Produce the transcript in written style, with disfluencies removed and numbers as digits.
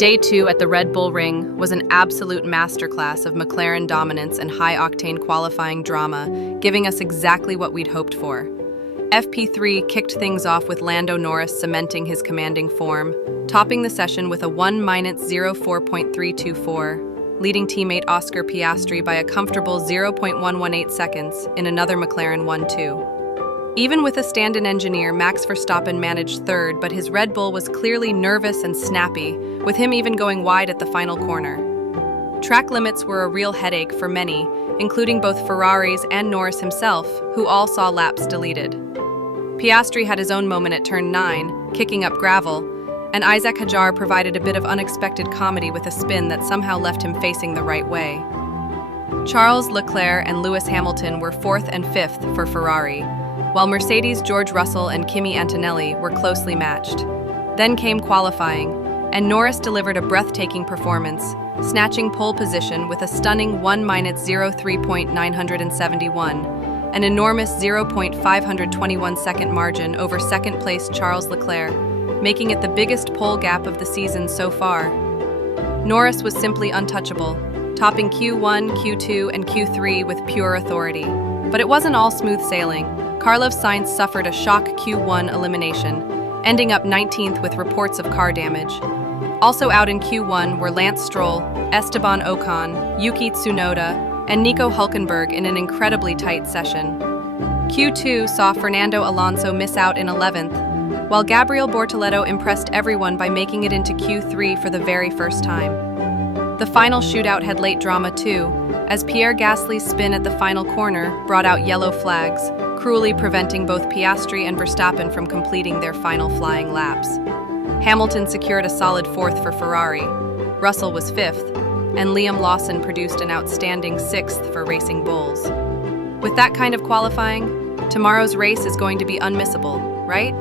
Day 2 at the Red Bull Ring was an absolute masterclass of McLaren dominance and high-octane qualifying drama, giving us exactly what we'd hoped for. FP3 kicked things off with Lando Norris cementing his commanding form, topping the session with a 1-04.324, leading teammate Oscar Piastri by a comfortable 0.118 seconds in another McLaren 1-2. Even with a stand-in engineer, Max Verstappen managed third, but his Red Bull was clearly nervous and snappy, with him even going wide at the final corner. Track limits were a real headache for many, including both Ferraris and Norris himself, who all saw laps deleted. Piastri had his own moment at turn 9, kicking up gravel, and Isaac Hadjar provided a bit of unexpected comedy with a spin that somehow left him facing the right way. Charles Leclerc and Lewis Hamilton were 4th and 5th for Ferrari, while Mercedes' George Russell and Kimi Antonelli were closely matched. Then came qualifying, and Norris delivered a breathtaking performance, snatching pole position with a stunning 1-03.971, an enormous 0.521 second margin over second-place Charles Leclerc, making it the biggest pole gap of the season so far. Norris was simply untouchable, topping Q1, Q2, and Q3 with pure authority. But it wasn't all smooth sailing. Carlos Sainz suffered a shock Q1 elimination, ending up 19th with reports of car damage. Also out in Q1 were Lance Stroll, Esteban Ocon, Yuki Tsunoda, and Nico Hülkenberg in an incredibly tight session. Q2 saw Fernando Alonso miss out in 11th, while Gabriel Bortoleto impressed everyone by making it into Q3 for the very first time. The final shootout had late drama too, as Pierre Gasly's spin at the final corner brought out yellow flags, cruelly preventing both Piastri and Verstappen from completing their final flying laps. Hamilton secured a solid 4th for Ferrari, Russell was 5th, and Liam Lawson produced an outstanding 6th for Racing Bulls. With that kind of qualifying, tomorrow's race is going to be unmissable, right?